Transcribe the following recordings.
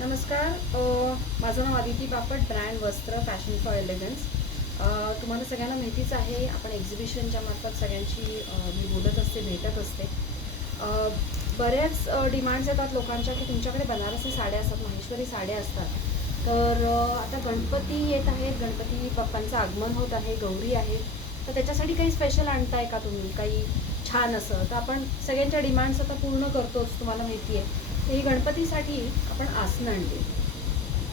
नमस्कार. माझं नाव आदिती बापट, ब्रँड वस्त्र फॅशन फॉर एलिगन्स. तुम्हाला सगळ्यांना माहितीच आहे, आपण एक्झिबिशनच्या मार्फत सगळ्यांची मी बोलत असते, भेटत असते. बऱ्याच डिमांड्स येतात लोकांच्या की तुमच्याकडे बनारसी साड्या असतात, माहेश्वरी साड्या असतात. तर आता गणपती येत आहेत, गणपती बाप्पांचं आगमन होत आहे, गौरी आहे. तर त्याच्यासाठी काही स्पेशल आणताय का तुम्ही, काही छान असं? तर आपण सगळ्यांच्या डिमांड्स आता पूर्ण करतोच, तुम्हाला माहिती आहे. तर ही गणपतीसाठी आपण आसनं आणली.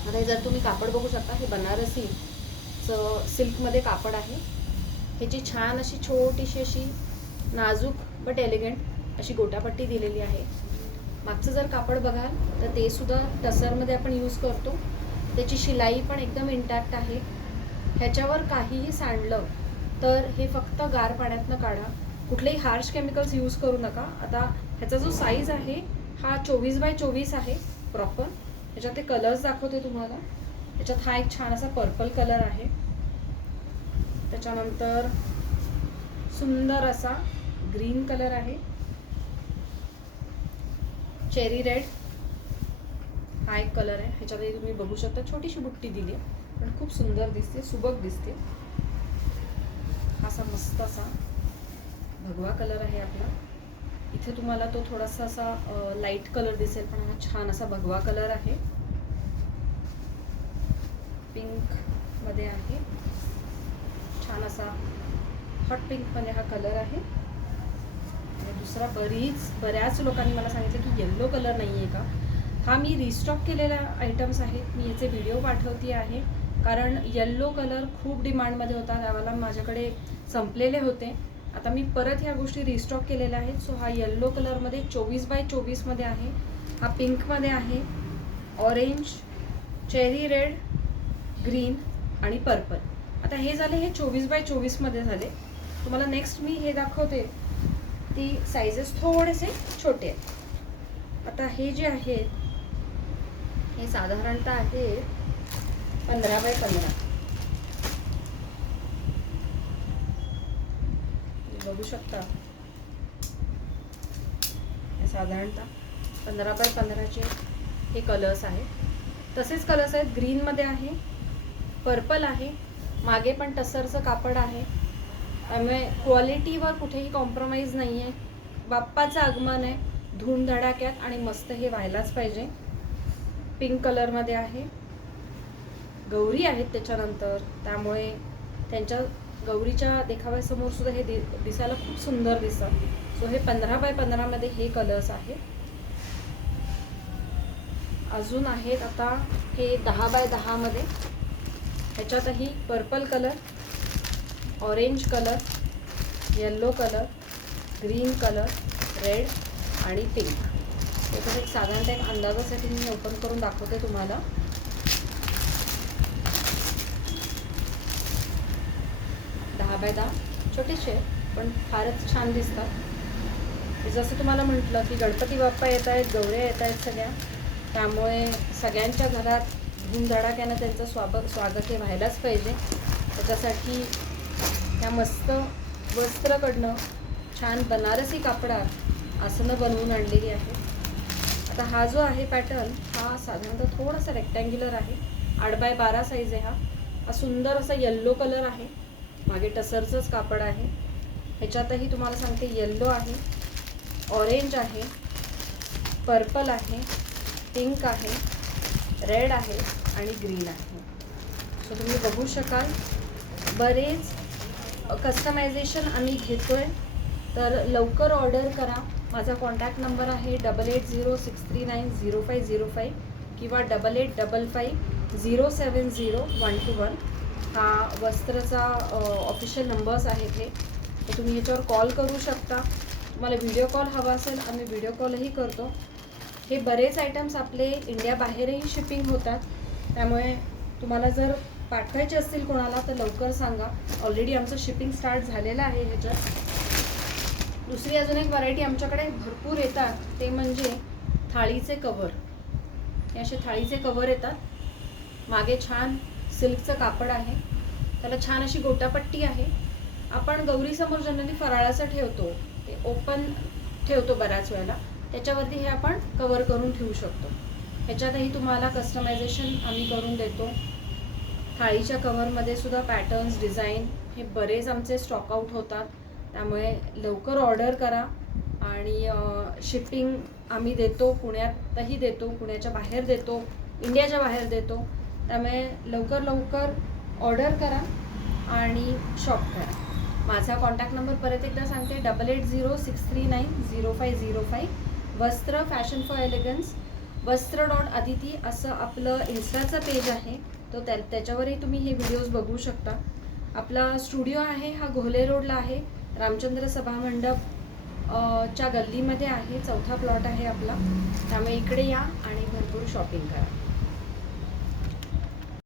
आता हे जर तुम्ही कापड बघू शकता, हे बनारसीचं सिल्कमध्ये कापड आहे. ह्याची छान अशी छोटीशी अशी नाजूक बट एलिगंट अशी गोटापट्टी दिलेली आहे. मागचं जर कापड बघाल तर ते सुद्धा टसरमध्ये आपण यूज करतो. त्याची शिलाई पण एकदम इंटॅक्ट आहे. ह्याच्यावर काहीही सांडलं तर हे फक्त गार पाण्यातनं काढा. कुठलेही हार्श केमिकल्स यूज करू नका. आता ह्याचा जो साईज आहे हा 24x24 आहे प्रॉपर. ह्याच्यात ते कलर्स दाखवते तुम्हाला. ह्याच्यात हा एक छान असा पर्पल कलर आहे, त्याच्यानंतर सुंदर असा ग्रीन कलर आहे, चेरी रेड हा एक कलर आहे. ह्याच्यामध्ये तुम्ही बघू शकता छोटीशी बुट्टी दिली आहे, पण खूप सुंदर दिसते, सुबक दिसते. हा असा मस्त असा भगवा कलर आहे आपला. इथे तुम्हाला तो थोडासा असा लाईट कलर दिसेल, पण हा छान असा भगवा कलर आहे. पिंक मध्ये आहे, छान असा हॉट पिंक मध्ये हा कलर आहे. आणि दुसरा बऱ्याच लोकांनी मला सांगितलं की येल्लो कलर नाही आहे का. हा मी रिस्टॉक केलेला आयटम्स आहेत, मी याचे व्हिडिओ पाठवते आहे. कारण येल्लो कलर खूप डिमांडमध्ये होता, त्यावेळेला माझ्याकडे संपलेले होते. आता मी परत ह्या गोष्टी रिस्टॉक केलेल्या आहेत. सो हा येल्लो कलरमध्ये 24x24 मध्ये आहे. हा पिंकमध्ये आहे, ऑरेंज, चेरी रेड, ग्रीन आणि पर्पल. आता हे झाले, हे 24x24 मध्ये झाले. तुम्हाला नेक्स्ट मी हे दाखवते, ती साइजेस थोडेसे छोटे आहेत. आता हे जे आहेत हे साधारणतः आहे 15x15. बघू शकता, हे साधारणतः 15x15चे हे कलर्स आहेत. तसेच कलर्स आहेत, ग्रीनमध्ये आहे, पर्पल आहे, मागे पण टसरचं कापड आहे. त्यामुळे क्वालिटीवर कुठेही कॉम्प्रोमाइज नाही आहे. बाप्पाचं आगमन आहे, धूमधडाक्यात आणि मस्त हे व्हायलाच पाहिजे. पिंक कलरमध्ये आहे, गौरी आहेत त्याच्यानंतर, त्यामुळे त्यांच्या गौरीच्या देखाव्यासमोर सुद्धा हे दिसायला खूप सुंदर दिसतं. सो हे 15x15 मध्ये हे कलर्स आहेत. अजून आहेत आता हे 10x10 मध्ये. ह्याच्यातही purple colour, orange colour, yellow colour, green colour, red आणि पिंक. याच्यात एक साधारणतः एक अंदाजासाठी मी ओपन करून दाखवते तुम्हाला. 10x10 छोटेसे पण फारच छान दिसतात. जसं तुम्हाला म्हटलं की गणपती बाप्पा येत आहेत, गौऱ्या येत आहेत सगळ्या, त्यामुळे सगळ्यांच्या घरात धूमधडाक्यानं त्यांचं स्वागत हे व्हायलाच पाहिजे. त्याच्यासाठी त्या मस्त वस्त्रकडनं छान बनारसी कापडात आसनं बनवून आणलेली आहे. आता हा जो आहे पॅटर्न, हा साधारणतः थोडासा रेक्टँग्युलर आहे, 8x12 साईज आहे. हा सुंदर असा येल्लो कलर आहे, मागे टसरचंच कापड आहे. ह्याच्यातही तुम्हाला सांगते येल्लो आहे, ऑरेंज आहे, पर्पल आहे, पिंक आहे, रेड आहे आणि ग्रीन आहे. सो तुम्ही बघू शकाल, बरेच कस्टमायझेशन आम्ही घेतो आहे. तर लवकर ऑर्डर करा. माझा कॉन्टॅक्ट नंबर आहे 8806390505 किंवा 8855070121. हा वस्त्रचा ऑफिशियल नंबर्स आहेत. हे तुम्ही ह्याच्यावर कॉल करू शकता. तुम्हाला व्हिडिओ कॉल हवा असेल, आम्ही व्हिडिओ कॉलही करतो. हे बरेच आयटम्स आपले इंडियाबाहेरही शिपिंग होतात, त्यामुळे तुम्हाला जर पाठवायचे असतील कोणाला तर लवकर सांगा. ऑलरेडी आमचं शिपिंग स्टार्ट झालेलं आहे. ह्याच्यात दुसरी अजून एक व्हरायटी आमच्याकडे भरपूर येतात, ते म्हणजे थाळीचे कवर. हे असे थाळीचे कवर येतात, मागे छान सिल्कचं कापड आहे, त्याला छान अशी गोटापट्टी आहे. आपण गौरीसमोर जनरली फराळाचं ठेवतो, ते ओपन ठेवतो बऱ्याच वेळेला, त्याच्यावरती हे आपण कवर करून ठेवू शकतो. ह्याच्यातही तुम्हाला कस्टमायझेशन आम्ही करून देतो. थाळीच्या कव्हरमध्ये सुद्धा पॅटर्न्स, डिझाईन हे बरेच आमचे स्टॉक आउट होतात. त्यामुळे लवकर ऑर्डर करा. आणि शिपिंग आम्ही देतो, पुण्यातही देतो, पुण्याच्या बाहेर देतो, इंडियाच्या बाहेर देतो. त्यामुळे लवकर ऑर्डर करा आणि शॉप करा. माझा कॉन्टॅक्ट नंबर परत एकदा सांगते, 8806390505. वस्त्र फॅशन फॉर एलिगन्स, वस्त्र.अदिती असं आपलं इन्स्टाचं पेज आहे. तो त्याच्यावरही तुम्ही हे व्हिडिओज बघू शकता. आपला स्टुडिओ आहे हा घोले रोडला आहे, रामचंद्र सभामंडप च्या गल्लीमध्ये आहे. 4था प्लॉट आहे आपला. त्यामुळे इकडे या आणि भरपूर शॉपिंग करा.